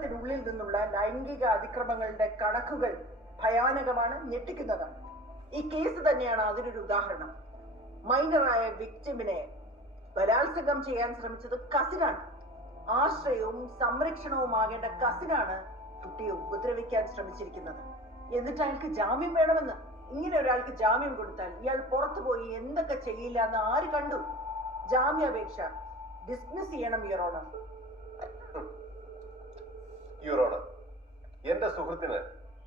കുടുംബത്തിനുള്ളിൽ നിന്നുള്ള ലൈംഗിക അതിക്രമങ്ങളുടെ കണക്കുകൾ ഭയാനകമാണ്, ഞെട്ടിക്കുന്നതാണ്. ഈ കേസ് തന്നെയാണ് അതിനൊരു ഉദാഹരണം. മൈനറായ വിക്ടിമിനെ ബലാത്സംഗം ചെയ്യാൻ ശ്രമിച്ചത് കസിനാണ്. ആശ്രയവും സംരക്ഷണവുമാകേണ്ട കസിനാണ് കുട്ടിയെ ഉപദ്രവിക്കാൻ ശ്രമിച്ചിരിക്കുന്നത്. എന്നിട്ട് അയാൾക്ക് ജാമ്യം വേണമെന്ന്. ഇങ്ങനെ ഒരാൾക്ക് ജാമ്യം കൊടുത്താൽ ഇയാൾ പുറത്തു പോയി എന്തൊക്കെ ചെയ്യില്ല എന്ന് ആര് കണ്ടു? ജാമ്യാപേക്ഷ ഡിസ്മിസ് ചെയ്യണം യുവർ ഓണർ. യുവർ ഓണർ, എന്റെ സുഹൃത്തിന്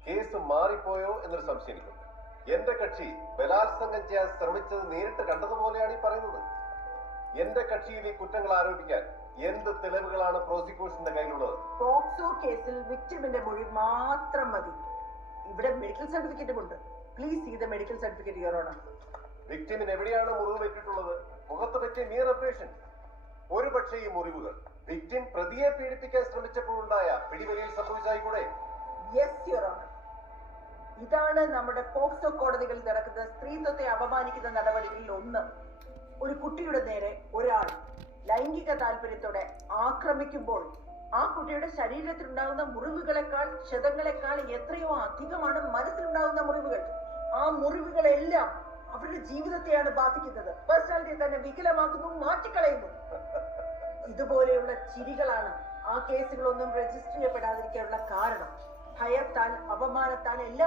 കേസ് മാറിപ്പോയോ എന്നൊരു സംശയം എനിക്കുണ്ട്. എന്റെ കക്ഷി ബലാത്സംഗം ചെയ്യാൻ ശ്രമിച്ചത് നേരിട്ട് കണ്ടതുപോലെയാണ് ഈ പറയുന്നത്. എന്റെ കക്ഷിയിൽ ഈ കുറ്റങ്ങൾ ആരോപിക്കാൻ എന്ത് തെളിവുകളാണ് പ്രോസിക്യൂഷന്റെ കയ്യിലുള്ളത്? പോക്സോ കേസിൽ വിക്ടിമിന്റെ മൊഴി മാത്രം മതി. ഇവിടെ മെഡിക്കൽ സർട്ടിഫിക്കറ്റും ഉണ്ട്. Please see the medical certificate your honour. വിക്ടിമിന് എവിടെയാണ് മുറിവ് പറ്റിയിട്ടുള്ളത്? മുഖത്ത് പറ്റിയ നിയർ അബ്രേഷൻ. ഒരു പക്ഷേ ഈ മുറിവുകൾ വിക്ടിം പ്രതിയെ പീഡിപ്പിക്കാൻ ശ്രമിച്ചപ്പോഴുണ്ടായ പിടിവലിയിൽ സംഭവിച്ചായിക്കൂടെ? Yes your honour. ഇതാണ് നമ്മുടെ പോക്സോ കോടതികളിൽ നടക്കുന്ന സ്ത്രീത്വത്തെ അപമാനിക്കുന്ന നടപടികളിൽ ഒന്ന്. ഒരു കുട്ടിയുടെ നേരെ ഒരാൾ ലൈംഗിക താല്പര്യത്തോടെ ആക്രമിക്കുമ്പോൾ ആ കുട്ടിയുടെ ശരീരത്തിലുണ്ടാകുന്ന മുറിവുകളെക്കാൾ, ക്ഷതങ്ങളെക്കാൾ എത്രയോ അധികമാണ് മനസ്സിലുണ്ടാകുന്ന മുറിവുകൾ. ആ മുറിവുകളെല്ലാം അവരുടെ ജീവിതത്തെയാണ് ബാധിക്കുന്നത്. പേഴ്സണാലിറ്റി തന്നെ വികലമാക്കുന്നു, മാറ്റിക്കളയുന്നു. ഇതുപോലെയുള്ള ചിരികളാണ് ആ കേസുകളൊന്നും രജിസ്റ്റർ ചെയ്യപ്പെടാതിരിക്കാനുള്ള കാരണം. ഭയത്താൽ, അപമാനത്താൽ എല്ലാം